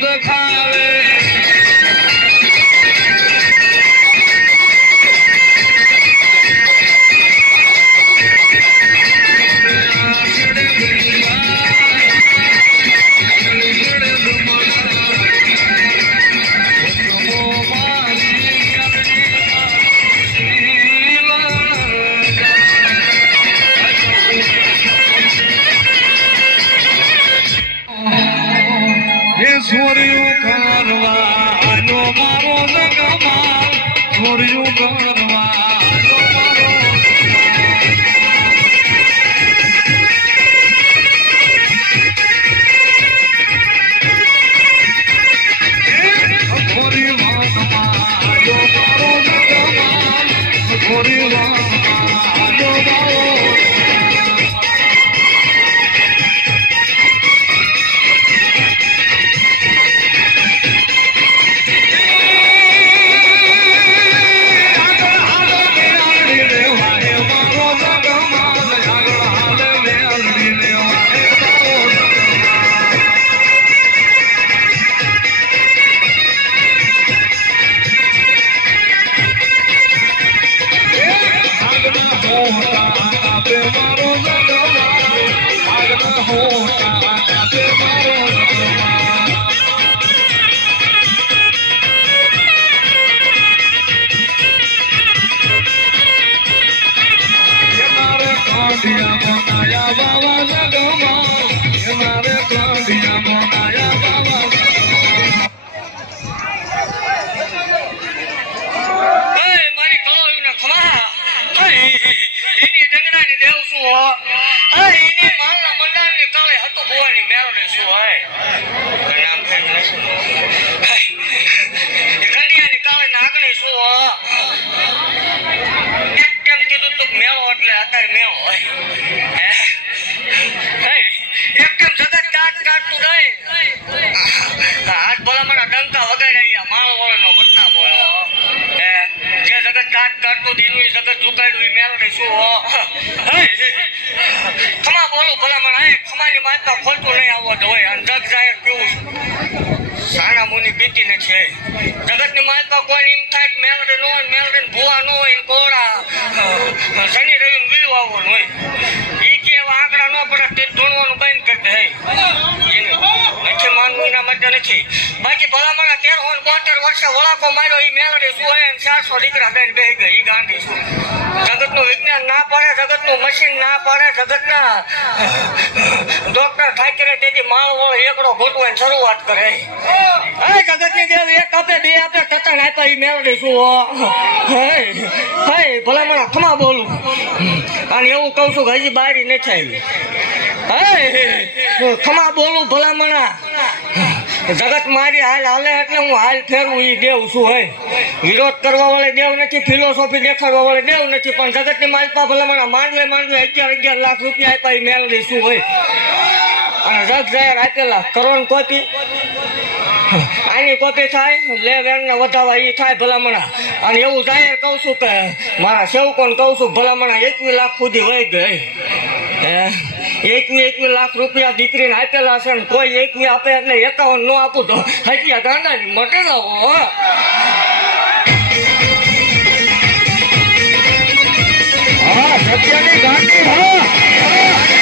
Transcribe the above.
The. Time. ஒரு யுகம் એની ડંગરાની દેવ શું હો? હા એની માલના મંડાણની કાળે હતો ભુવાની મેળવણી શું હોય? નામ કઈ નથી એય, કાળે નાગણી શું હો? કેમ કીધું તું મેળો એટલે અત્યારે મેળો હોય. હે? એય, એમ કેમ જગત કાટ કાટતું રહે હાથ ભલામણા ડંકા વગાડ્યા ઈ માળ વળનો બટ્ટા બોયો હે જે જગત કાટ કાટતું દીનું ઈ જગત ઝુકાડ્યું ઈ મેલડી શું હો હે ખમા બોલું ભલામણ વાત માતા ખોલતું નહીં આવો તો હોય જગ જાહેર પીવું સાના મુનિ પીતી નથી જગતની માતા કોઈ એમ થાય કે મેલડી નો હોય મેલડી ભૂવા નો હોય કોળા શનિ, રવિ બીજું આવવાનું હોય. ઈ કે એવા આંકડા ન પડે તે ધૂણવાનું બંધ કરી દે નથી માનવું, એના માટે નથી. બાકી ભલામણા તેર હોન બોતેર વર્ષે વળાકો માર્યો એ મેલડી શું હોય ચારસો દીકરા દઈને બેહી ગઈ એ ગાંધી શું? જગતનું વિજ્ઞાન ના પડે, જગતનું મશીન ના પાડે, જગતના ડોક્ટર ઠાકરે તેથી માળ વળ એકડો ગોઠવાની શરૂઆત કરે. હે, જગતની દેવ, એક આપે, બે આપે ટટણ આપ્યા એ મેલડી શું, હો? હે ખમા બોલું. અને એવું કહું છું કે હજી બારી નથી આવી. હે, ખમા બોલું, ભલામણા. જગત મારી હાલ હાલે એટલે હું હાલ ફેરવું એ દેવ શું હે. વિરોધ કરવા વાળે દેવ નથી ફિલોસોફી દેખાડવા વાળે દેવ નથી, પણ જગતની માલપા ભલામણા માંડવે માંડવે, અગિયાર અગિયાર લાખ રૂપિયા આપ્યા એ મેળવી શું હોય અને જગ જાહેર આપેલા કરોન કોપી. આની કોપી થાય, લે વેરને વધારવા એ થાય ભલામણા. અને એવું જાહેર કહું છું કે મારા સેવકોને કહું છું, ભલામણા એકવીસ લાખ સુધી વહી ગઈ. હે. એકવી એકવી લાખ રૂપિયા દીકરીને આપેલા છે ને કોઈ એકવી આપે એટલે એકાવન ન આપું તો હટિયા ગાંડાની મટેલા હો. હા, સત્યની ગાંડી, હા.